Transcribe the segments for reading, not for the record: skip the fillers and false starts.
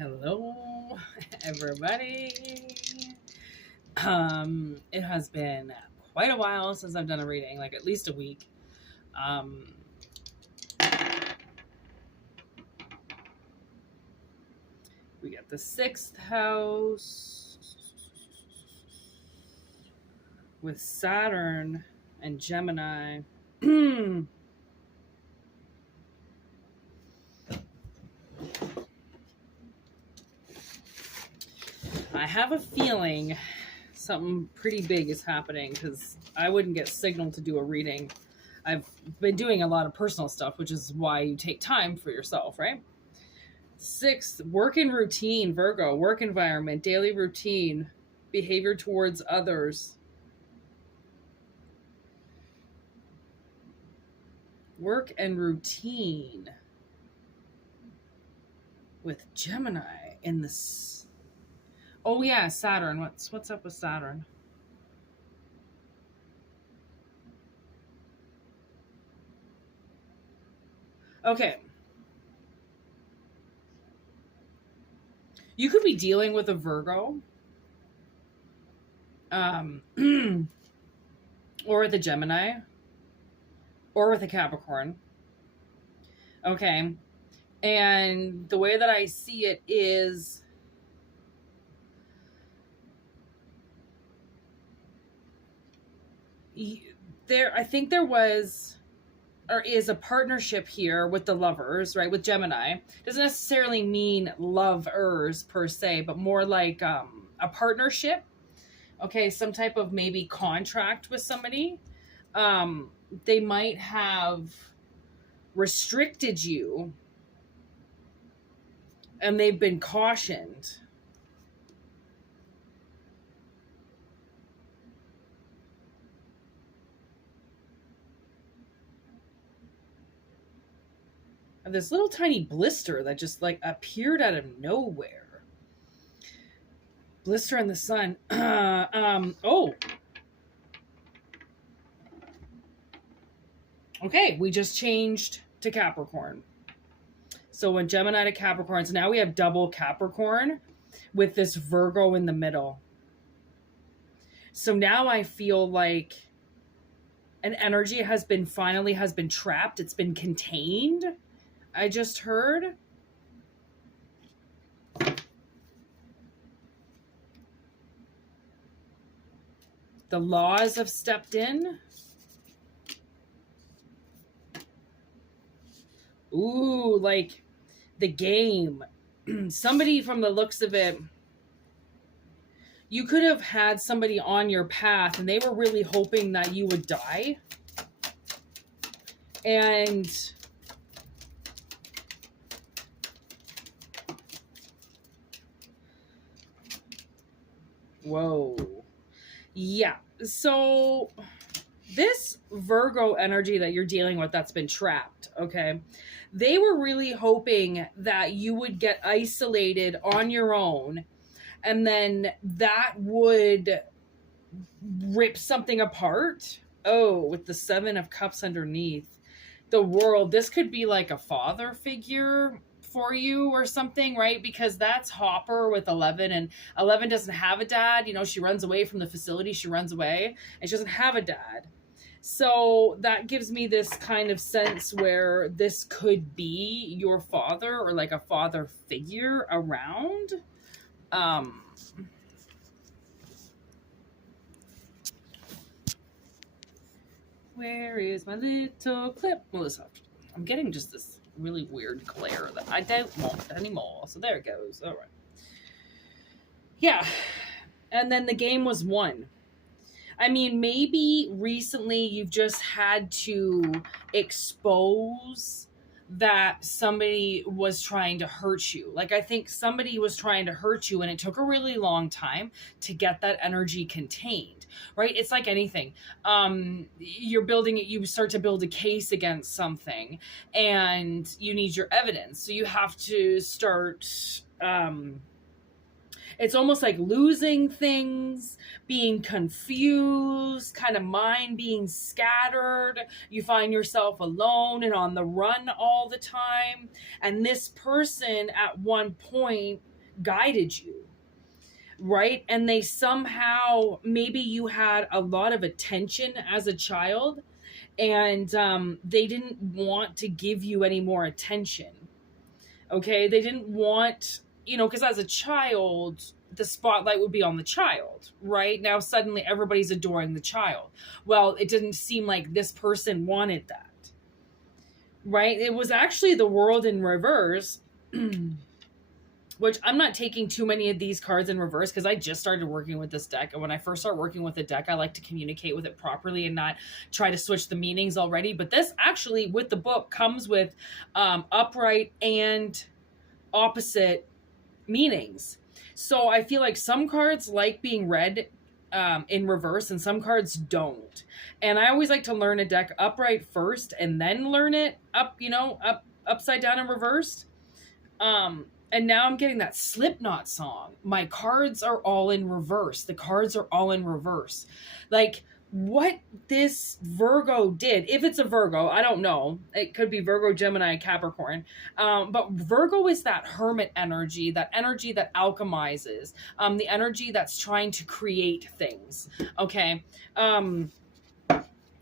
Hello, everybody. It has been quite a while since I've done a reading, like at least a week. We got the 6th house with Saturn and Gemini. I have a feeling something pretty big is happening because I wouldn't get signal to do a reading. I've been doing a lot of personal stuff, which is why you take time for yourself, right? 6th, work and routine, Virgo, work environment, daily routine, behavior towards others. Work and routine with Gemini in this. Oh yeah, Saturn. What's up with Saturn? Okay. You could be dealing with a Virgo. Or with a Gemini. Or with a Capricorn. Okay. And the way that I see it is I think there was or is a partnership here with the lovers, right? With Gemini. Doesn't necessarily mean lovers per se, but more like a partnership. Okay, some type of maybe contract with somebody. They might have restricted you and they've been cautioned. This little tiny blister that just like appeared out of nowhere. Blister in the sun. Oh. Okay, we just changed to Capricorn. So when Gemini to Capricorn, so now we have double Capricorn with this Virgo in the middle. So now I feel like an energy has been trapped. It's been contained. I just heard. The laws have stepped in. Ooh, like the game. Somebody, from the looks of it, you could have had somebody on your path and they were really hoping that you would die. And whoa. Yeah. So this Virgo energy that you're dealing with that's been trapped, okay? They were really hoping that you would get isolated on your own and then that would rip something apart. Oh, with the 7 of Cups underneath. The World. This could be like a father figure for you or something, right? Because that's Hopper with 11, and 11 doesn't have a dad. You know, she runs away from the facility. She runs away and she doesn't have a dad. So that gives me this kind of sense where this could be your father or like a father figure around. Where is my little clip? Melissa, I'm getting just this really weird glare that I don't want anymore. So there it goes. All right. Yeah. And then the game was won. I mean, maybe recently you've just had to expose that somebody was trying to hurt you. Like, I think somebody was trying to hurt you and it took a really long time to get that energy contained, right? It's like anything. You start to build a case against something and you need your evidence. So you have to start, it's almost like losing things, being confused, kind of mind being scattered. You find yourself alone and on the run all the time. And this person at one point guided you, right? And they somehow, maybe you had a lot of attention as a child, and they didn't want to give you any more attention. Okay, they didn't want, because as a child, the spotlight would be on the child, right? Now suddenly everybody's adoring the child. Well, it didn't seem like this person wanted that, right? It was actually the world in reverse. Which I'm not taking too many of these cards in reverse because I just started working with this deck. And when I first start working with a deck, I like to communicate with it properly and not try to switch the meanings already. But this actually, with the book, comes with upright and opposite meanings. So I feel like some cards like being read in reverse and some cards don't. And I always like to learn a deck upright first and then learn it upside down and reversed. And now I'm getting that Slipknot song. My cards are all in reverse. The cards are all in reverse. Like, what this Virgo did, if it's a Virgo, I don't know. It could be Virgo, Gemini, Capricorn. But Virgo is that hermit energy that alchemizes, the energy that's trying to create things. Okay. And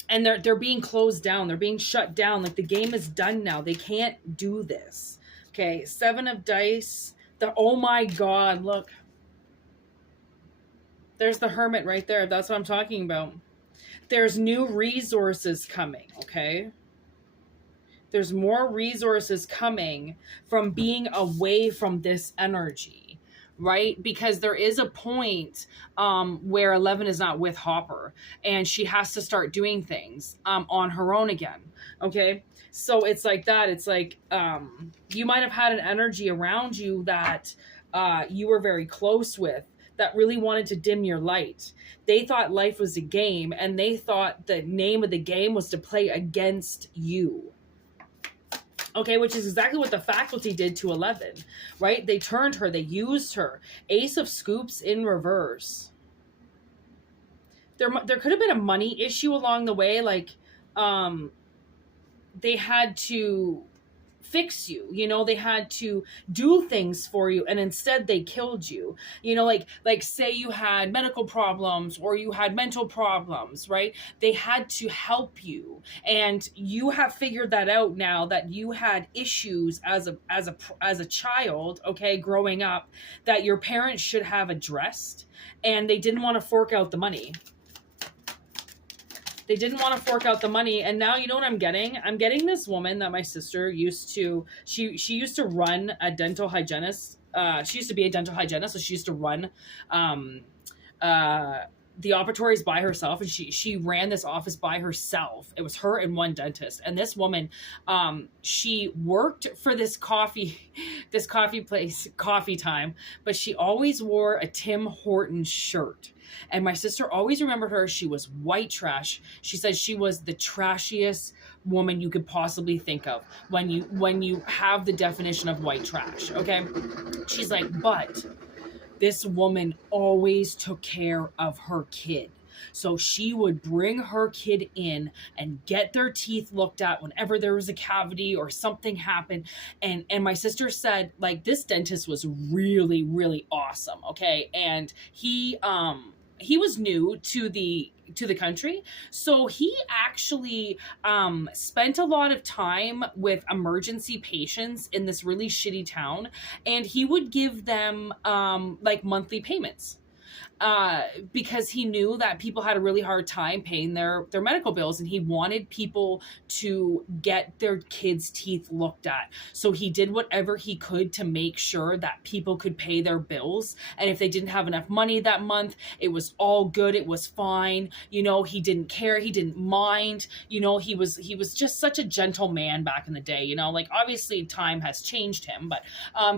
they're being closed down. They're being shut down. Like, the game is done now. They can't do this. Okay, 7 of dice. Oh my God, look. There's the Hermit right there. That's what I'm talking about. There's new resources coming, okay? There's more resources coming from being away from this energy, right? Because there is a point where 11 is not with Hopper, and she has to start doing things on her own again, okay? So it's like that. It's like you might have had an energy around you that you were very close with that really wanted to dim your light. They thought life was a game, and they thought the name of the game was to play against you. Okay, which is exactly what the faculty did to 11, right? They turned her, they used her. Ace of Scoops in reverse. There could have been a money issue along the way, like they had to fix you, they had to do things for you, and instead they killed you. Like say you had medical problems or you had mental problems, right? They had to help you, and you have figured that out now that you had issues as a child, okay, growing up, that your parents should have addressed, and they didn't want to fork out the money. They didn't want to fork out the money. And now, you know what I'm getting? I'm getting this woman that my sister used to, she used to run a dental hygienist. She used to be a dental hygienist. So she used to run the operatories by herself. And she ran this office by herself. It was her and one dentist. And this woman, she worked for this coffee place, Coffee Time, but she always wore a Tim Hortons shirt. And my sister always remembered her. She was white trash. She said she was the trashiest woman you could possibly think of when you have the definition of white trash. Okay. She's like, but this woman always took care of her kid. So she would bring her kid in and get their teeth looked at whenever there was a cavity or something happened. And my sister said, like, this dentist was really, really awesome. Okay. And he was new to the country. So he actually spent a lot of time with emergency patients in this really shitty town. And he would give them like monthly payments. Because he knew that people had a really hard time paying their medical bills, and he wanted people to get their kids' teeth looked at. So he did whatever he could to make sure that people could pay their bills. And if they didn't have enough money that month, it was all good. It was fine. He didn't care. He didn't mind. He was just such a gentle man back in the day, like, obviously time has changed him, but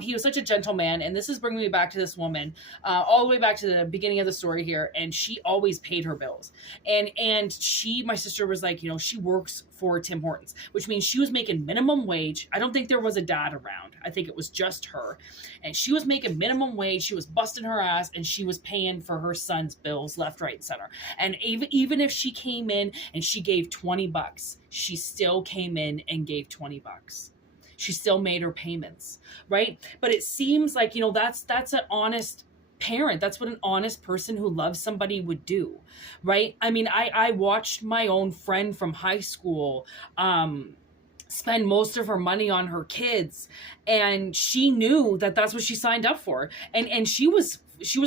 he was such a gentle man. And this is bringing me back to this woman, all the way back to the beginning of the story here, and she always paid her bills, and my sister was like, she works for Tim Hortons, which means she was making minimum wage. I don't think there was a dad around. I think it was just her, and she was making minimum wage. She was busting her ass, and she was paying for her son's bills left, right, and center. And even if she came in and she gave $20, she still came in and gave $20. She still made her payments, right? But it seems like, that's an honest parent. That's what an honest person who loves somebody would do, right? I mean, I watched my own friend from high school spend most of her money on her kids, and she knew that that's what she signed up for. And she was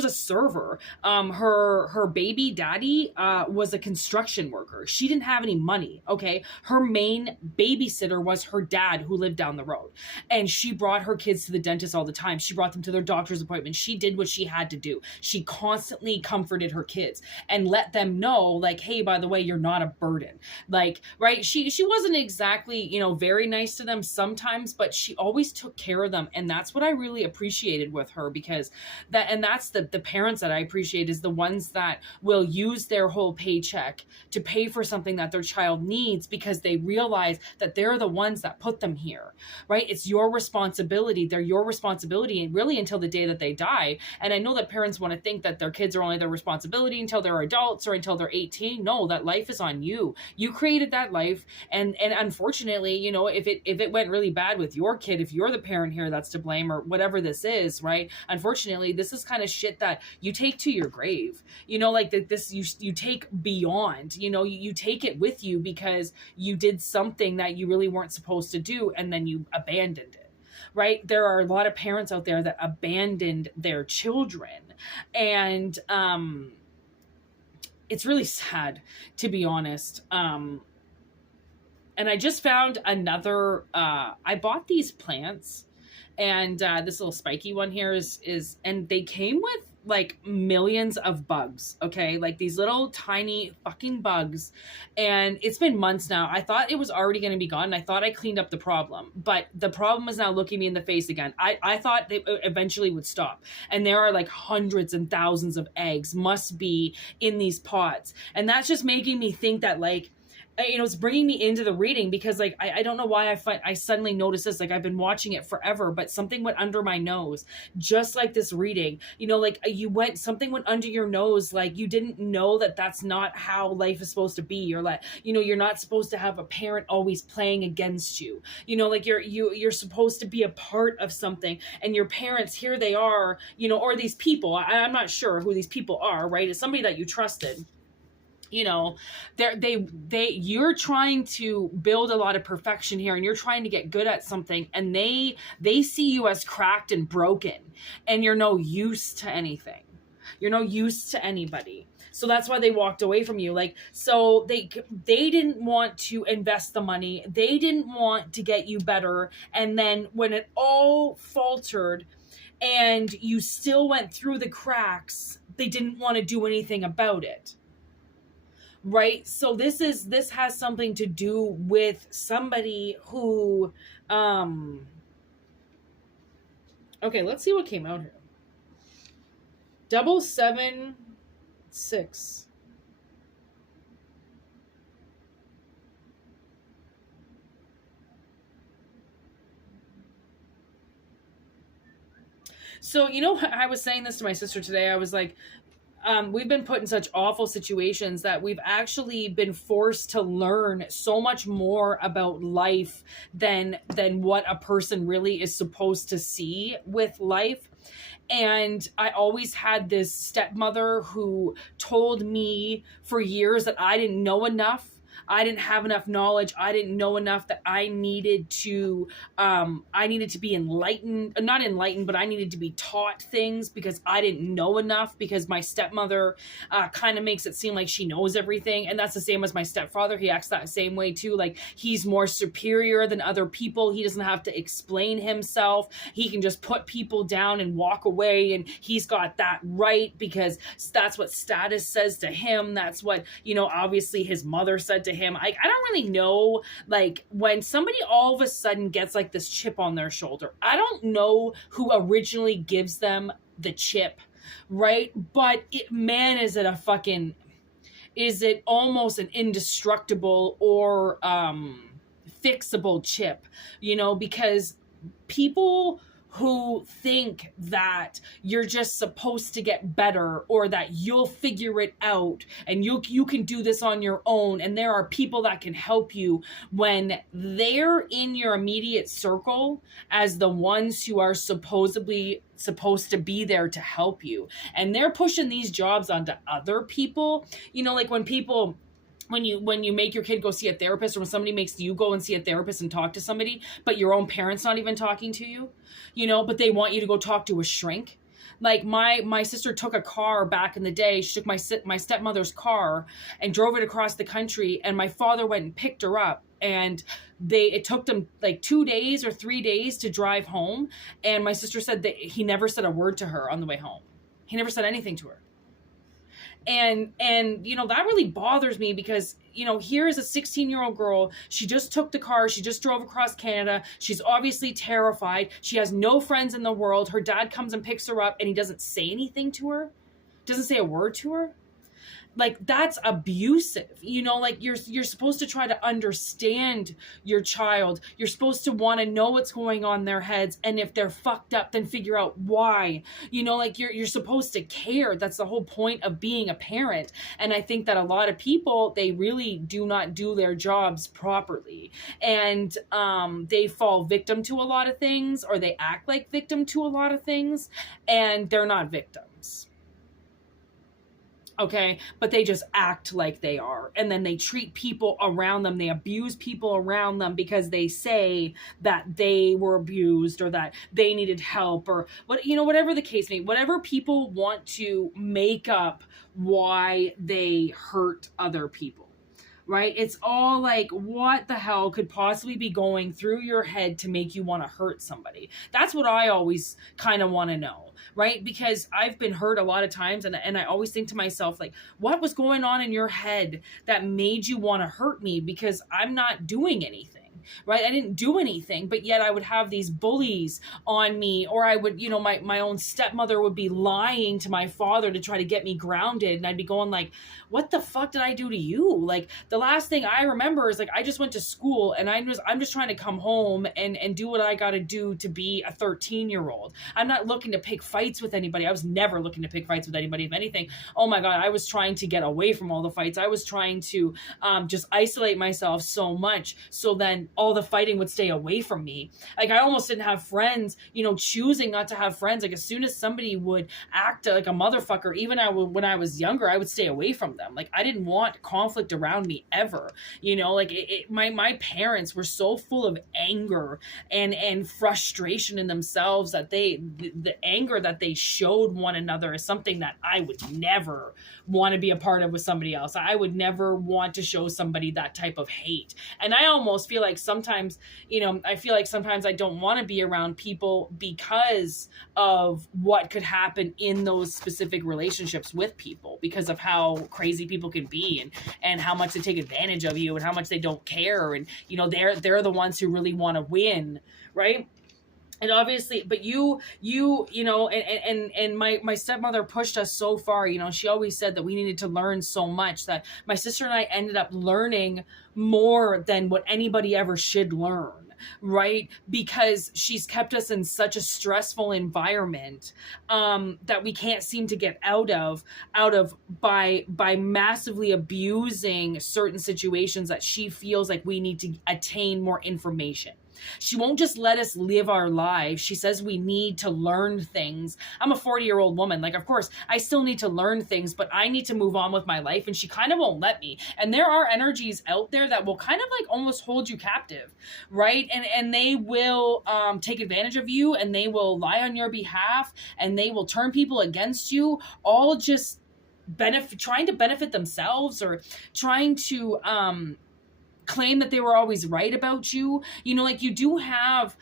a server. Her baby daddy was a construction worker. She didn't have any money. Okay, her main babysitter was her dad, who lived down the road, and she brought her kids to the dentist all the time. She brought them to their doctor's appointments. She did what she had to do. She constantly comforted her kids and let them know, like, hey, by the way, you're not a burden. Like, right? She wasn't exactly, very nice to them sometimes, but she always took care of them, and that's what I really appreciated with her, because that's the parents that I appreciate, is the ones that will use their whole paycheck to pay for something that their child needs, because they realize that they're the ones that put them here, right? It's your responsibility. They're your responsibility, and really until the day that they die. And I know that parents want to think that their kids are only their responsibility until they're adults or until they're 18. No, that life is on you. You created that life, and unfortunately, if it went really bad with your kid, if you're the parent here that's to blame, or whatever this is, right? Unfortunately, this is kind of shit that you take to your grave, like this, you take beyond, you take it with you, because you did something that you really weren't supposed to do, and then you abandoned it, right? There are a lot of parents out there that abandoned their children, and it's really sad, to be honest. And I just found another, I bought these plants, and this little spiky one here is, and they came with like millions of bugs, okay? Like these little tiny fucking bugs. And it's been months now. I thought it was already going to be gone. I thought I cleaned up the problem, but the problem is now looking me in the face again. I thought they eventually would stop. And there are like hundreds and thousands of eggs must be in these pots. And that's just making me think that, like, it's bringing me into the reading, because like I don't know why I suddenly noticed this. Like, I've been watching it forever, but something went under my nose, just like this reading. Like something went under your nose, like you didn't know that that's not how life is supposed to be. You're like, you're not supposed to have a parent always playing against you. Like you're supposed to be a part of something, and your parents, here they are, or these people. I'm not sure who these people are, right? It's somebody that you trusted. You're trying to build a lot of perfection here, and you're trying to get good at something, and they see you as cracked and broken, and you're no use to anything. You're no use to anybody. So that's why they walked away from you. Like, so they didn't want to invest the money. They didn't want to get you better. And then when it all faltered and you still went through the cracks, they didn't want to do anything about it. Right? So this has something to do with somebody who, okay, let's see what came out here. 776. So, I was saying this to my sister today. I was like, we've been put in such awful situations that we've actually been forced to learn so much more about life than what a person really is supposed to see with life. And I always had this stepmother who told me for years that I didn't know enough. I didn't have enough knowledge. I didn't know enough, that I needed to be enlightened, not enlightened, but I needed to be taught things, because I didn't know enough, because my stepmother kind of makes it seem like she knows everything. And that's the same as my stepfather. He acts that same way too. Like, he's more superior than other people. He doesn't have to explain himself. He can just put people down and walk away. And he's got that right, because that's what status says to him. That's what, obviously his mother said to him. I don't really know, like, when somebody all of a sudden gets like this chip on their shoulder, I don't know who originally gives them the chip, right? But is it almost an indestructible or fixable chip, because people who think that you're just supposed to get better, or that you'll figure it out and you can do this on your own, and there are people that can help you, when they're in your immediate circle as the ones who are supposedly supposed to be there to help you, and they're pushing these jobs onto other people. Like when people, when you make your kid go see a therapist, or when somebody makes you go and see a therapist and talk to somebody, but your own parents not even talking to you, but they want you to go talk to a shrink. Like my sister took a car back in the day. She took my stepmother's car and drove it across the country, and my father went and picked her up, and it took them like 2 days or 3 days to drive home. And my sister said that he never said a word to her on the way home. He never said anything to her. And that really bothers me, because here's a 16-year-old girl. She just took the car. She just drove across Canada. She's obviously terrified. She has no friends in the world. Her dad comes and picks her up, and he doesn't say anything to her. Doesn't say a word to her. Like, that's abusive. Like you're supposed to try to understand your child. You're supposed to want to know what's going on in their heads, and if they're fucked up, then figure out why. Like you're supposed to care. That's the whole point of being a parent. And I think that a lot of people, they really do not do their jobs properly, and they fall victim to a lot of things, or they act like victim to a lot of things, and they're not victims. Okay, but they just act like they are, and then they treat people around them, they abuse people around them, because they say that they were abused, or that they needed help, or whatever the case may be, whatever people want to make up why they hurt other people. Right? It's all like, what the hell could possibly be going through your head to make you want to hurt somebody? That's what I always kind of want to know, right? Because I've been hurt a lot of times, and I always think to myself, like, what was going on in your head that made you want to hurt me? Because I'm not doing anything. Right? I didn't do anything, but yet I would have these bullies on me, or I would, my own stepmother would be lying to my father to try to get me grounded. And I'd be going like, what the fuck did I do to you? Like, the last thing I remember is like, I just went to school, and I'm just trying to come home and do what I got to do to be a 13-year-old. I'm not looking to pick fights with anybody. I was never looking to pick fights with anybody. If anything, oh my God, I was trying to get away from all the fights. I was trying to just isolate myself so much, so then all the fighting would stay away from me. Like, I almost didn't have friends, choosing not to have friends. Like, as soon as somebody would act like a motherfucker, even when I was younger, I would stay away from them. Like, I didn't want conflict around me ever. Like, my parents were so full of anger and frustration in themselves, that the anger that they showed one another is something that I would never want to be a part of with somebody else. I would never want to show somebody that type of hate. And I almost feel like sometimes, I don't want to be around people because of what could happen in those specific relationships with people, because of how crazy people can be, and how much they take advantage of you, and how much they don't care. And, they're the ones who really want to win. Right. And obviously, but and my stepmother pushed us so far. She always said that we needed to learn so much, that my sister and I ended up learning more than what anybody ever should learn, right? Because she's kept us in such a stressful environment that we can't seem to get out of by massively abusing certain situations that she feels like we need to attain more information. She won't just let us live our lives. She says we need to learn things. I'm a 40-year-old woman. Like, of course, I still need to learn things, but I need to move on with my life, and she kind of won't let me. And there are energies out there that will kind of like almost hold you captive, right? And they will take advantage of you, and they will lie on your behalf, and they will turn people against you, all just trying to benefit themselves, or trying to claim that they were always right about you. Like, you do have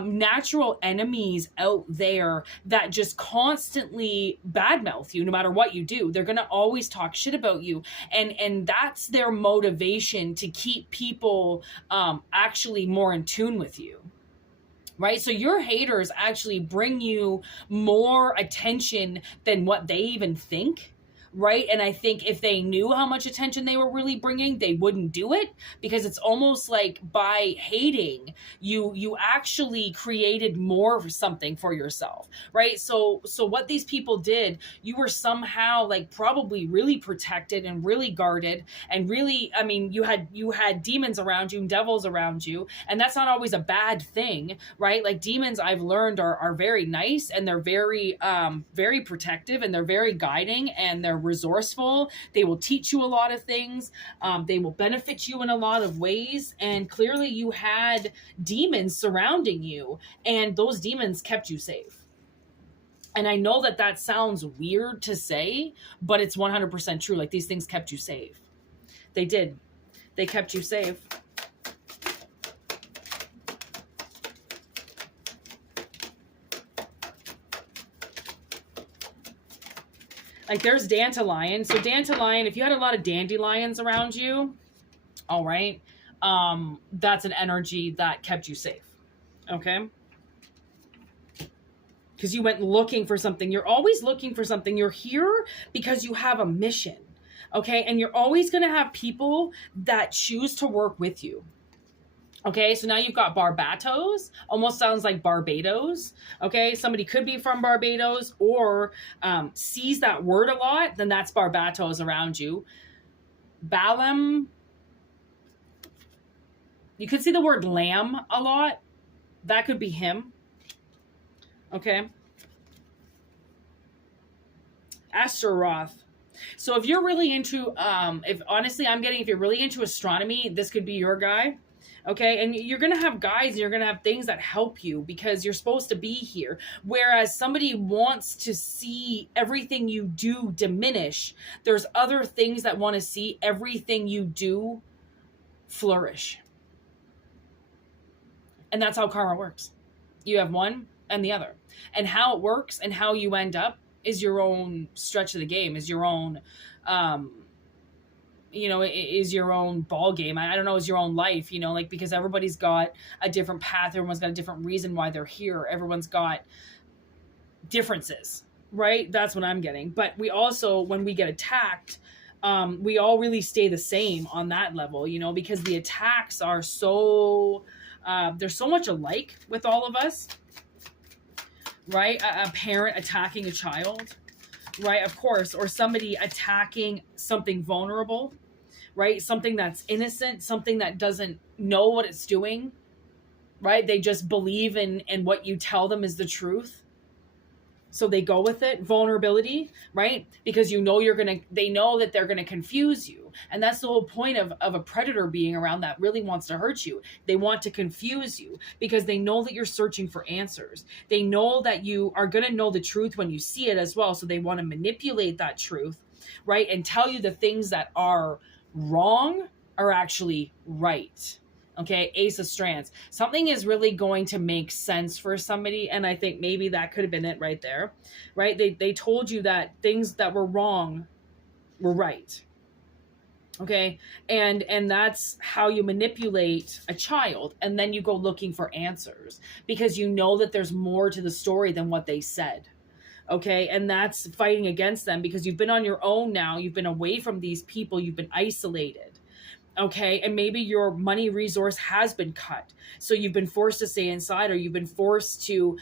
natural enemies out there that just constantly badmouth you no matter what you do. They're going to always talk shit about you. And that's their motivation, to keep people actually more in tune with you. Right? So your haters actually bring you more attention than what they even think. right? And I think if they knew how much attention they were really bringing, they wouldn't do it, because it's almost like by hating, you actually created more of something for yourself, right? So what these people did, you were somehow like probably really protected and really guarded, and really, I mean, you had demons around you and devils around you, and that's not always a bad thing, right? Like demons, I've learned, are very nice, and they're very protective, and they're very guiding, and they're resourceful. They will teach you a lot of things. They will benefit you in a lot of ways. And clearly you had demons surrounding you, and those demons kept you safe. And I know that that sounds weird to say, but it's 100% true. Like, these things kept you safe. They did. They kept you safe. Like, there's dandelion. So dandelion, if you had a lot of dandelions around you, all right, that's an energy that kept you safe. Okay? Because you went looking for something. You're always looking for something. You're here because you have a mission. Okay? And you're always going to have people that choose to work with you. Okay, so now you've got Barbados. Almost sounds like Barbados. Okay, somebody could be from Barbados, or sees that word a lot, then that's Barbados around you. Balaam. You could see the word lamb a lot. That could be him. Okay. Astaroth. So if you're really into, if you're really into astronomy, this could be your guy. Okay, and you're going to have guides, and you're going to have things that help you because you're supposed to be here. Whereas somebody wants to see everything you do diminish, there's other things that want to see everything you do flourish. And that's how karma works. You have one and the other. And how it works and how you end up is your own stretch of the game, is your own... is your own ball game. I don't know, is your own life, like, because everybody's got a different path. Everyone's got a different reason why they're here. Everyone's got differences, right? That's what I'm getting. But we also, when we get attacked, we all really stay the same on that level, because the attacks are so, they're so much alike with all of us, right? A parent attacking a child, right? Of course. Or somebody attacking something vulnerable, right? Something that's innocent, something that doesn't know what it's doing, right? They just believe in what you tell them is the truth. So they go with it. Vulnerability, right? Because they know that they're going to confuse you. And that's the whole point of a predator being around that really wants to hurt you. They want to confuse you because they know that you're searching for answers. They know that you are going to know the truth when you see it as well. So they want to manipulate that truth, right? And tell you the things that are wrong are actually right. Okay, Ace of Strands. Something is really going to make sense for somebody, and I think maybe that could have been it right there, right? They told you that things that were wrong were right. Okay, and that's how you manipulate a child, and then you go looking for answers because you know that there's more to the story than what they said. Okay, and that's fighting against them because you've been on your own now. You've been away from these people. You've been isolated. Okay, and maybe your money resource has been cut. So you've been forced to stay inside, or you've been forced to,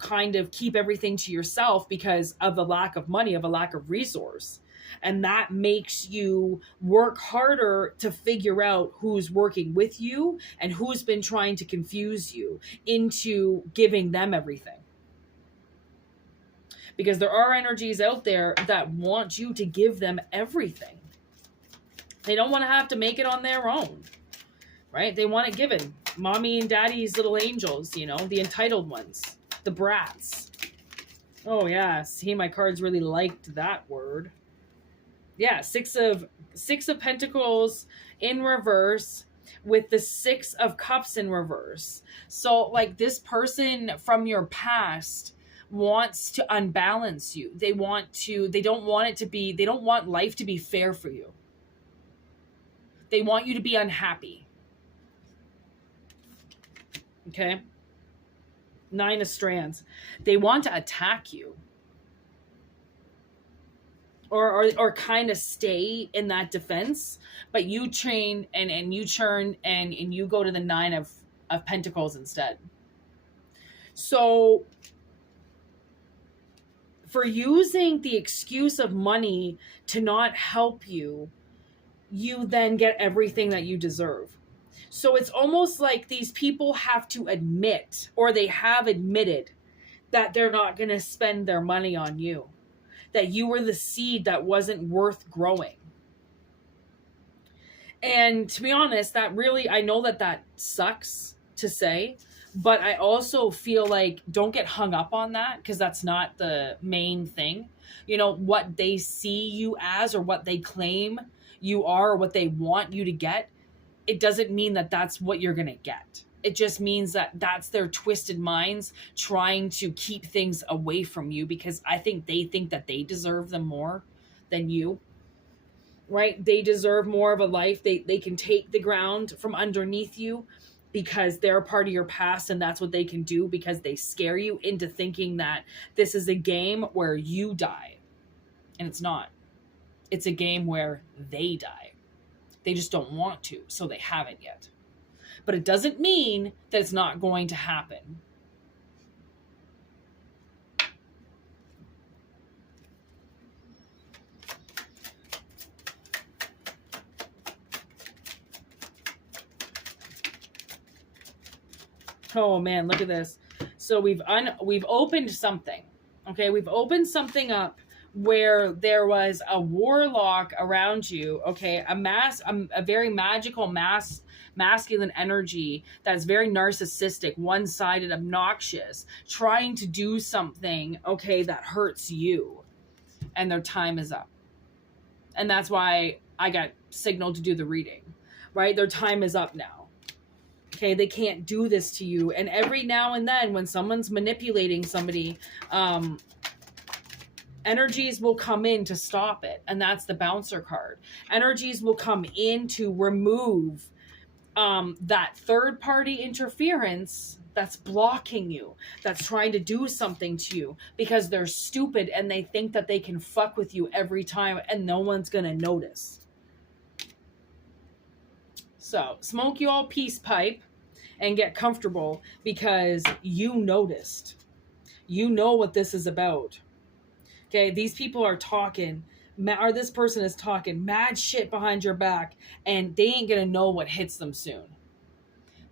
kind of keep everything to yourself because of a lack of money, of a lack of resource. And that makes you work harder to figure out who's working with you and who's been trying to confuse you into giving them everything. Because there are energies out there that want you to give them everything. They don't want to have to make it on their own, right? They want it given. Mommy and daddy's little angels, the entitled ones, the brats. Oh, yeah. See, my cards really liked that word. Yeah, Six of Pentacles in reverse with the Six of Cups in reverse. So, like, this person from your past wants to unbalance you. They don't want life to be fair for you. They want you to be unhappy. Okay? Nine of Strands. They want to attack you. or kind of stay in that defense, but you train and you churn and you go to the nine of pentacles instead. So for using the excuse of money to not help you, you then get everything that you deserve. So it's almost like these people have to admit, or they have admitted, that they're not going to spend their money on you, that you were the seed that wasn't worth growing. And to be honest, that really, I know that that sucks to say, but I also feel like don't get hung up on that, because that's not the main thing. You know, what they see you as, or what they claim you are, or what they want you to get, it doesn't mean that that's what you're going to get. It just means that that's their twisted minds trying to keep things away from you, because I think they think that they deserve them more than you, right? They deserve more of a life. They can take the ground from underneath you because they're a part of your past, and that's what they can do, because they scare you into thinking that this is a game where you die. And it's not. It's a game where they die. They just don't want to, so they haven't yet. But it doesn't mean that it's not going to happen. Oh man, look at this. So we've opened something. Okay, we've opened something up where there was a warlock around you, okay, a very magical masculine energy that's very narcissistic, one-sided, obnoxious, trying to do something, okay, that hurts you, and their time is up. And that's why I got signaled to do the reading, right? Their time is up now. Okay, they can't do this to you. And every now and then when someone's manipulating somebody, energies will come in to stop it. And that's the bouncer card. Energies will come in to remove that third party interference that's blocking you, that's trying to do something to you, because they're stupid and they think that they can fuck with you every time and no one's gonna notice. So smoke your peace pipe and get comfortable, because you noticed. You know what this is about. Okay, these people are talking, or this person is talking mad shit behind your back, and they ain't gonna know what hits them soon.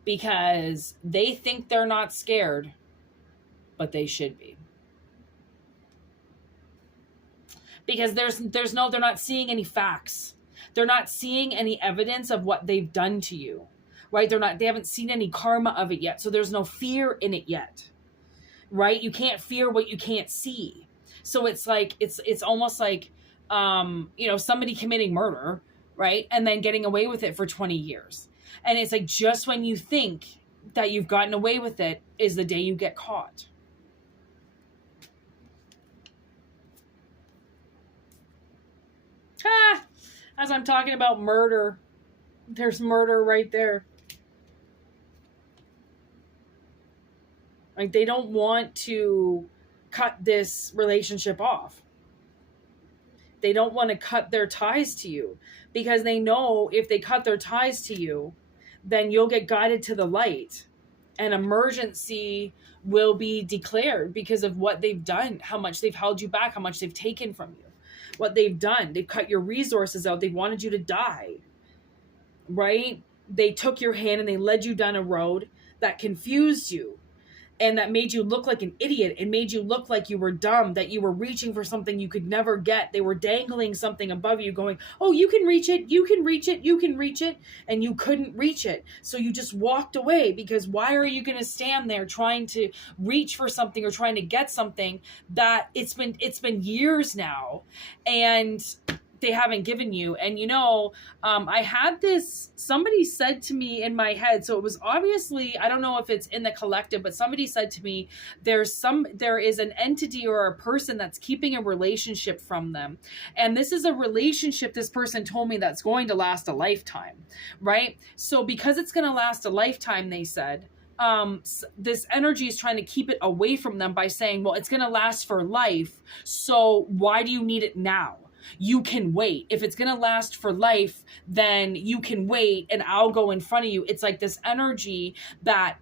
Because they think they're not scared, but they should be. Because they're not seeing any facts. They're not seeing any evidence of what they've done to you, right? They haven't seen any karma of it yet. So there's no fear in it yet, right? You can't fear what you can't see. So it's like, it's almost like, somebody committing murder, right? And then getting away with it for 20 years. And it's like, just when you think that you've gotten away with it is the day you get caught. As I'm talking about murder, there's murder right there. Like, they don't want to cut this relationship off. They don't want to cut their ties to you, because they know if they cut their ties to you, then you'll get guided to the light. An emergency will be declared because of what they've done, how much they've held you back, how much they've taken from you. What they've done, they've cut your resources out. They wanted you to die, right? They took your hand and they led you down a road that confused you, and that made you look like an idiot. It made you look like you were dumb, that you were reaching for something you could never get. They were dangling something above you going, oh, you can reach it, you can reach it, you can reach it. And you couldn't reach it. So you just walked away, because why are you going to stand there trying to reach for something or trying to get something that it's been years now, and they haven't given you? And I had this, somebody said to me in my head, so it was obviously, I don't know if it's in the collective, but somebody said to me, there is an entity or a person that's keeping a relationship from them. And this is a relationship, this person told me, that's going to last a lifetime, right? So because it's going to last a lifetime, they said, this energy is trying to keep it away from them by saying, well, it's going to last for life, so why do you need it now? you can wait. If it's going to last for life, then you can wait and I'll go in front of you. It's like this energy that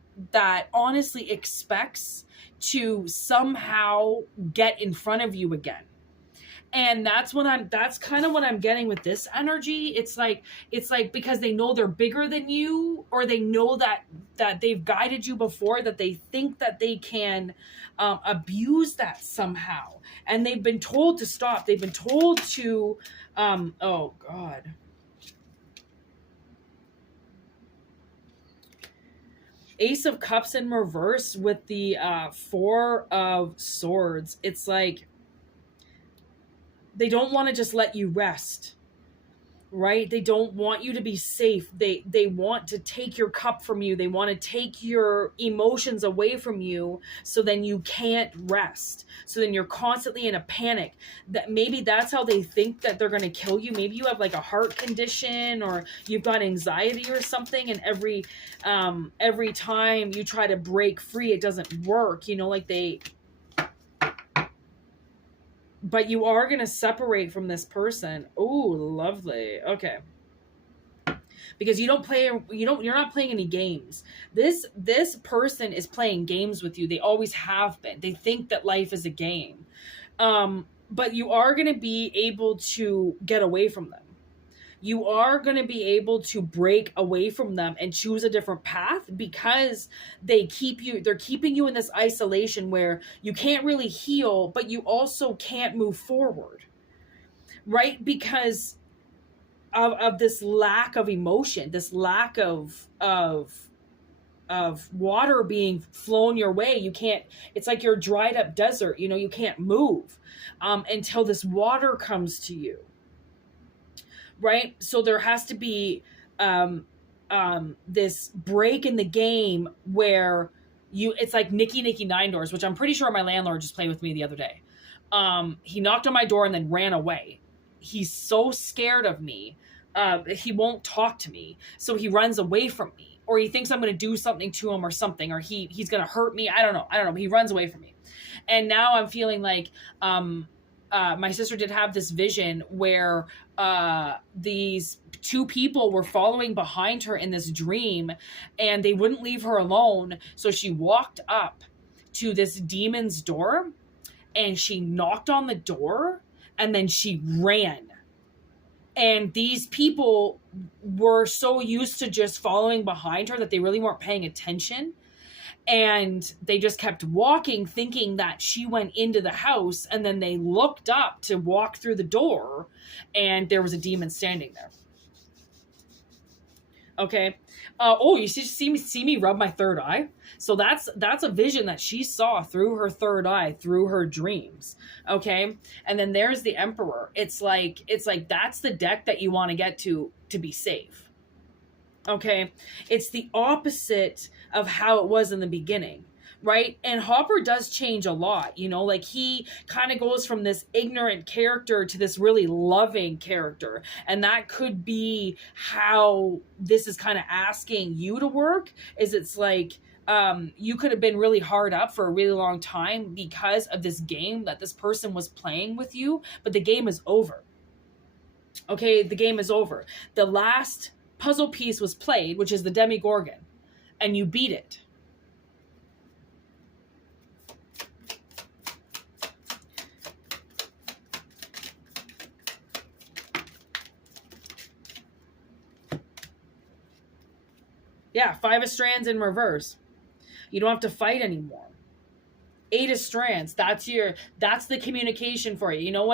honestly expects to somehow get in front of you again. And that's kind of what I'm getting with this energy. It's like because they know they're bigger than you, or they know that they've guided you before, that they think that they can abuse that somehow. And they've been told to stop. They've been told to, oh God. Ace of Cups in reverse with the Four of Swords. It's like, they don't want to just let you rest, right? They don't want you to be safe. They want to take your cup from you. They want to take your emotions away from you, so then you can't rest. So then you're constantly in a panic. That maybe that's how they think that they're going to kill you. Maybe you have like a heart condition, or you've got anxiety or something, and every time you try to break free, it doesn't work. You know, like but you are going to separate from this person. Oh, lovely. Okay. Because you're not playing any games. This person is playing games with you. They always have been. They think that life is a game. But you are going to be able to get away from them. You are going to be able to break away from them and choose a different path, because they're keeping you in this isolation where you can't really heal, but you also can't move forward, right? Because of this lack of emotion, this lack of water being flown your way. You can't, it's like you're a dried up desert, you know, you can't move until this water comes to you. Right? So there has to be this break in the game where it's like Nicky Nine Doors, which I'm pretty sure my landlord just played with me the other day. He knocked on my door and then ran away. He's so scared of me. He won't talk to me. So he runs away from me, or he thinks I'm going to do something to him or something, or he's going to hurt me. I don't know. But he runs away from me. And now I'm feeling like, my sister did have this vision where these two people were following behind her in this dream, and they wouldn't leave her alone. So she walked up to this demon's door, and she knocked on the door, and then she ran. And these people were so used to just following behind her that they really weren't paying attention. And they just kept walking, thinking that she went into the house, and then they looked up to walk through the door, and there was a demon standing there. Okay. You see me rub my third eye? So that's a vision that she saw through her third eye, through her dreams. Okay. And then there's the Emperor. It's like that's the deck that you want to get to be safe. Okay. It's the opposite of how it was in the beginning, right? And Hopper does change a lot, you know, like he kind of goes from this ignorant character to this really loving character. And that could be how this is kind of asking you to work, is it's like, you could have been really hard up for a really long time because of this game that this person was playing with you, but the game is over. Okay. The game is over. The last puzzle piece was played, which is the Demigorgon, and you beat it. Yeah, 5 of Strands in reverse. You don't have to fight anymore. 8 of Strands. That's the communication for you. You know,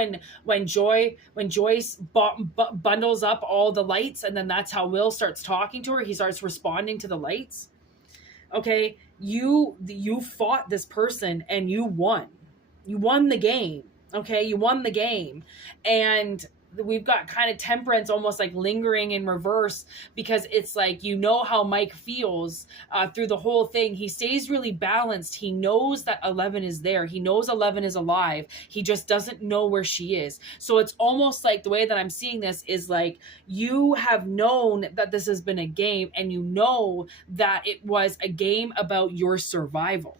when Joyce bundles up all the lights, and then that's how Will starts talking to her. He starts responding to the lights. Okay, you fought this person and you won. You won the game. Okay, you won the game. And we've got kind of Temperance almost like lingering in reverse, because it's like, you know how Mike feels through the whole thing. He stays really balanced. He knows that 11 is there. He knows 11 is alive. He just doesn't know where she is. So it's almost like the way that I'm seeing this is like, you have known that this has been a game, and you know that it was a game about your survival.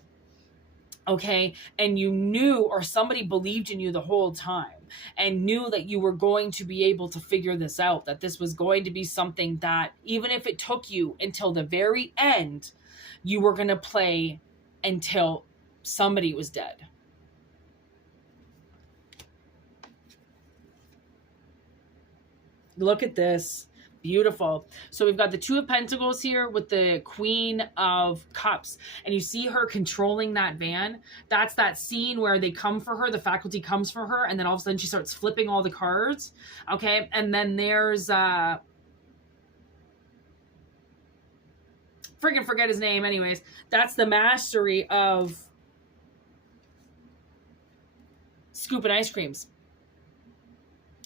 Okay. And you knew, or somebody believed in you the whole time. and knew that you were going to be able to figure this out, that this was going to be something that, even if it took you until the very end, you were going to play until somebody was dead. Look at this. Beautiful. So we've got the Two of Pentacles here with the Queen of Cups. And you see her controlling that van. That's that scene where they come for her. The faculty comes for her. And then all of a sudden she starts flipping all the cards. Okay. And then there's, freaking forget his name anyways. That's the mastery of scooping ice creams.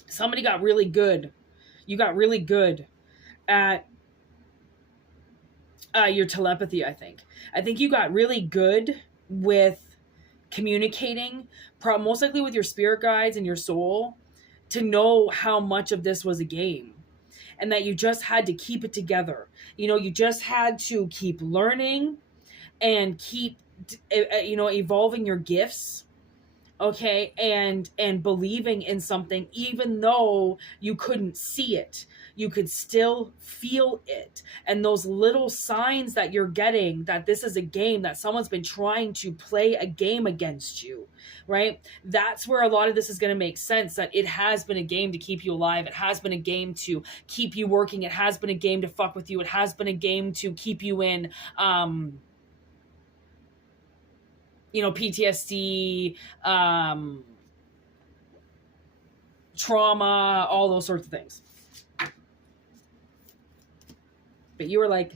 Somebody got really good. You got really good at your telepathy, I think. I think you got really good with communicating, most likely with your spirit guides and your soul, to know how much of this was a game. And that you just had to keep it together. You know, you just had to keep learning and keep, evolving your gifts. Okay, and believing in something, even though you couldn't see it, you could still feel it. And those little signs that you're getting, that this is a game, that someone's been trying to play a game against you, right? That's where a lot of this is going to make sense, that it has been a game to keep you alive. It has been a game to keep you working. It has been a game to fuck with you. It has been a game to keep you in, PTSD, trauma, all those sorts of things. But you were like,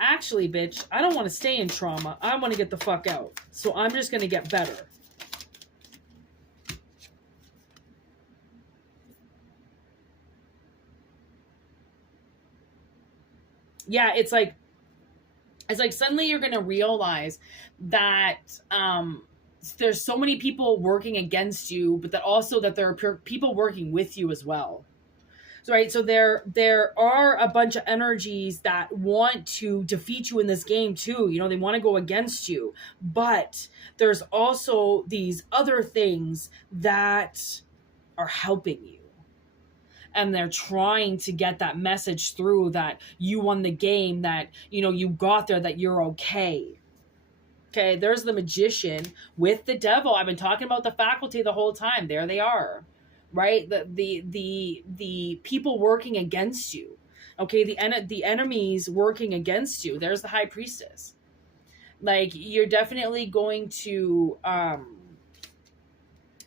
actually, bitch, I don't want to stay in trauma. I want to get the fuck out. So I'm just going to get better. Yeah, it's like suddenly you're going to realize that there's so many people working against you, but that also that there are people working with you as well. So, right. So there are a bunch of energies that want to defeat you in this game too. You know, they want to go against you, but there's also these other things that are helping you. And they're trying to get that message through that you won the game, that, you got there, that you're okay. Okay, there's the Magician with the Devil. I've been talking about the faculty the whole time. There they are, right? The people working against you. Okay, the enemies working against you. There's the High Priestess. Like, you're definitely going to...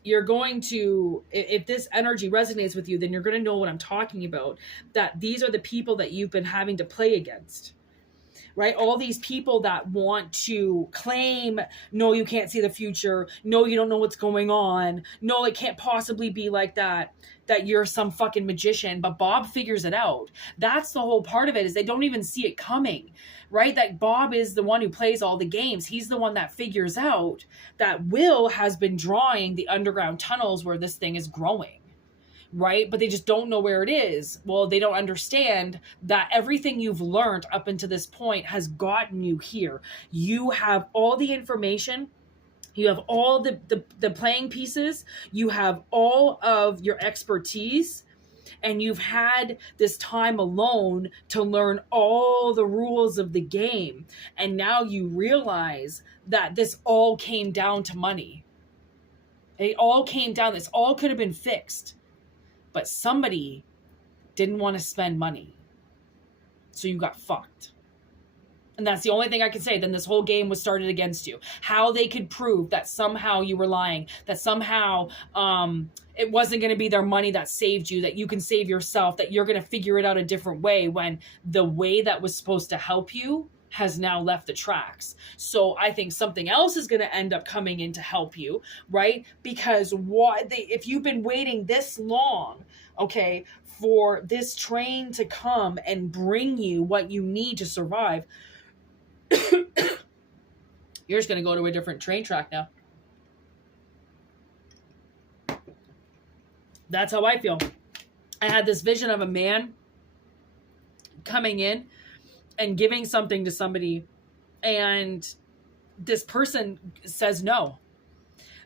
if this energy resonates with you, then you're going to know what I'm talking about, that these are the people that you've been having to play against, right? All these people that want to claim, no, you can't see the future. No, you don't know what's going on. No, it can't possibly be like that you're some fucking magician, but Bob figures it out. That's the whole part of it, is they don't even see it coming, right? That Bob is the one who plays all the games. He's the one that figures out that Will has been drawing the underground tunnels where this thing is growing, right? But they just don't know where it is. Well, they don't understand that everything you've learned up until this point has gotten you here. You have all the information. You have all the playing pieces. You have all of your expertise. And you've had this time alone to learn all the rules of the game. And now you realize that this all came down to money. It all came down. This all could have been fixed. But somebody didn't want to spend money. So you got fucked. And that's the only thing I can say. Then this whole game was started against you. How they could prove that somehow you were lying, that somehow it wasn't going to be their money that saved you, that you can save yourself, that you're going to figure it out a different way, when the way that was supposed to help you has now left the tracks. So I think something else is going to end up coming in to help you, right? Because if you've been waiting this long, okay, for this train to come and bring you what you need to survive, you're just going to go to a different train track now. That's how I feel. I had this vision of a man coming in and giving something to somebody, and this person says no.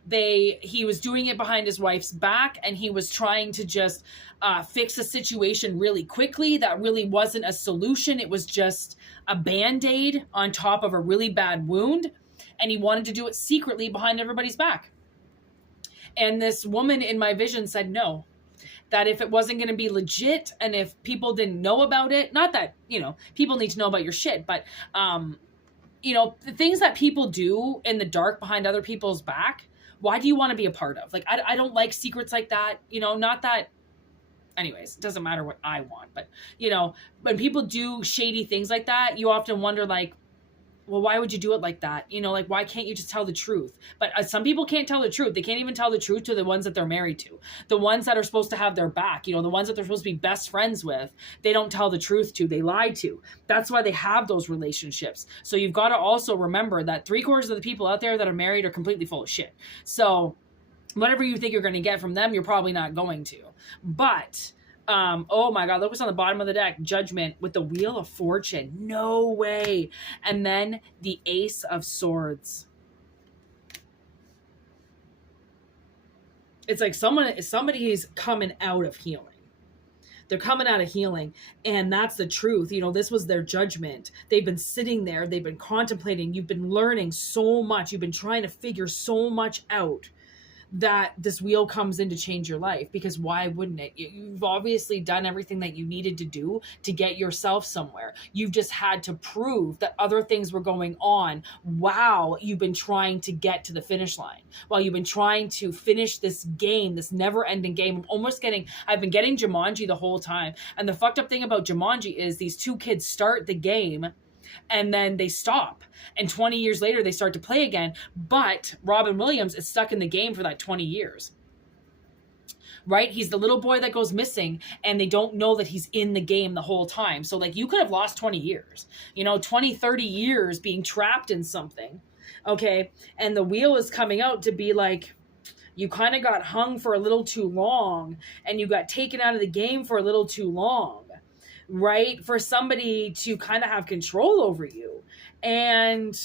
He was doing it behind his wife's back, and he was trying to just fix a situation really quickly that really wasn't a solution. It was just a Band-Aid on top of a really bad wound, and he wanted to do it secretly behind everybody's back. And this woman in my vision said no, that if it wasn't going to be legit, and if people didn't know about it, not that, people need to know about your shit, but the things that people do in the dark behind other people's back, why do you want to be a part of? Like, I don't like secrets like that, not that, anyways, it doesn't matter what I want, but, when people do shady things like that, you often wonder, like, well, why would you do it like that? Like, why can't you just tell the truth? But some people can't tell the truth. They can't even tell the truth to the ones that they're married to. The ones that are supposed to have their back, the ones that they're supposed to be best friends with, they don't tell the truth to. They lie to. That's why they have those relationships. So you've got to also remember that 3/4 of the people out there that are married are completely full of shit. So whatever you think you're going to get from them, you're probably not going to. But oh my God, look what's on the bottom of the deck. Judgment with the Wheel of Fortune. No way. And then the Ace of Swords. It's like somebody's coming out of healing. They're coming out of healing, and that's the truth. This was their judgment. They've been sitting there. They've been contemplating. You've been learning so much. You've been trying to figure so much out, that this wheel comes in to change your life, because why wouldn't it? You've obviously done everything that you needed to do to get yourself somewhere. You've just had to prove that other things were going on while you've been trying to get to the finish line, while you've been trying to finish this game, this never-ending game. I've been getting Jumanji the whole time. And the fucked up thing about Jumanji is these two kids start the game and then they stop. And 20 years later, they start to play again. But Robin Williams is stuck in the game for that 20 years. Right? He's the little boy that goes missing, and they don't know that he's in the game the whole time. So, like, you could have lost 20 years. 20, 30 years being trapped in something. Okay? And the wheel is coming out to be like, you kind of got hung for a little too long, and you got taken out of the game for a little too long. Right? For somebody to kind of have control over you. And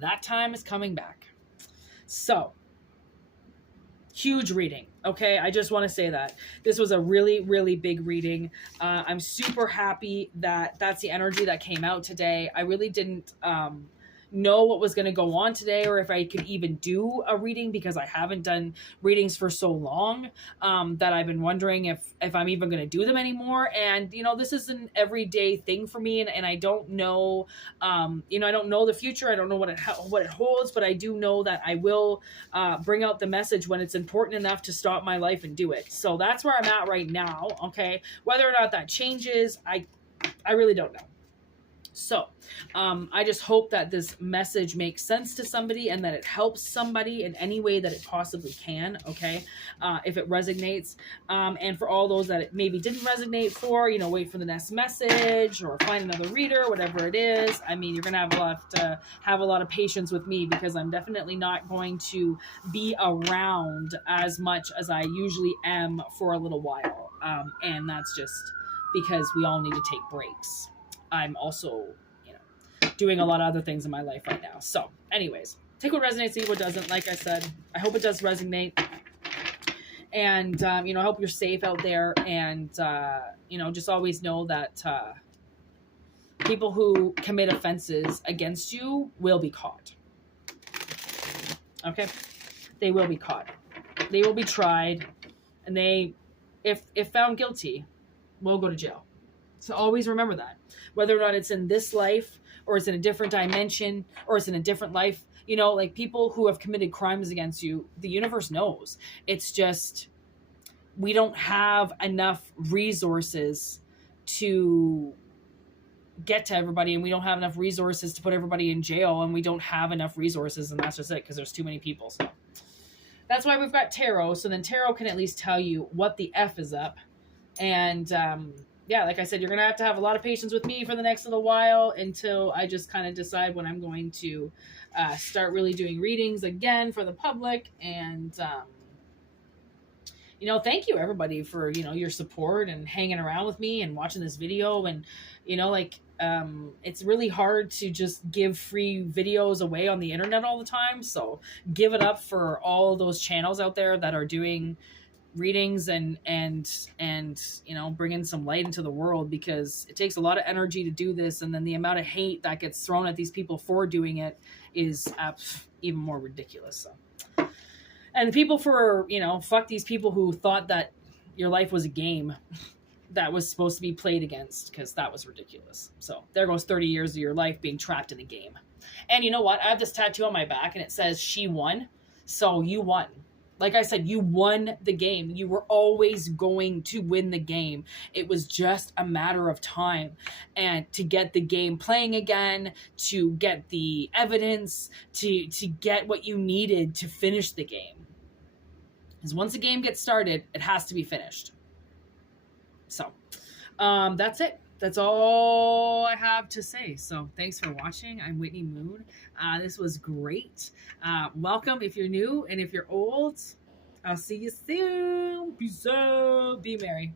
that time is coming back. So, huge reading. Okay, I just want to say that this was a really, really big reading. I'm super happy that that's the energy that came out today. I really didn't know what was going to go on today, or if I could even do a reading, because I haven't done readings for so long that I've been wondering if I'm even going to do them anymore. And this is an everyday thing for me, and I don't know I don't know the future. I don't know what it holds, but I do know that I will bring out the message when it's important enough to stop my life and do it. So that's where I'm at right now. Okay, whether or not that changes, I really don't know. So, I just hope that this message makes sense to somebody, and that it helps somebody in any way that it possibly can, okay? If it resonates. And for all those that it maybe didn't resonate for, wait for the next message, or find another reader, whatever it is. I mean, you're going to have a lot of patience with me, because I'm definitely not going to be around as much as I usually am for a little while. And that's just because we all need to take breaks. I'm also, doing a lot of other things in my life right now. So anyways, take what resonates, leave what doesn't. Like I said, I hope it does resonate. And, I hope you're safe out there. And, just always know that people who commit offenses against you will be caught. Okay? They will be caught. They will be tried. And they, if found guilty, will go to jail. So always remember that. Whether or not it's in this life, or it's in a different dimension, or it's in a different life, like people who have committed crimes against you, the universe knows. It's just, we don't have enough resources to get to everybody, and we don't have enough resources to put everybody in jail, and we don't have enough resources, and that's just it, because there's too many people. So that's why we've got tarot. So then tarot can at least tell you what the F is up. And, yeah, like I said, you're going to have a lot of patience with me for the next little while, until I just kind of decide when I'm going to start really doing readings again for the public. And thank you everybody for, your support and hanging around with me and watching this video. And, it's really hard to just give free videos away on the internet all the time. So give it up for all those channels out there that are doing readings and bringing some light into the world, because it takes a lot of energy to do this. And then the amount of hate that gets thrown at these people for doing it is even more ridiculous. So, and people for, fuck these people who thought that your life was a game that was supposed to be played against, because that was ridiculous. So there goes 30 years of your life being trapped in a game. And you know what? I have this tattoo on my back and it says she won. So you won. Like I said, you won the game. You were always going to win the game. It was just a matter of time, and to get the game playing again, to get the evidence, to get what you needed to finish the game. Because once a game gets started, it has to be finished. So that's it. That's all I have to say. So thanks for watching. I'm Whitney Moon. This was great. Welcome if you're new, and if you're old, I'll see you soon. Peace out. Be merry.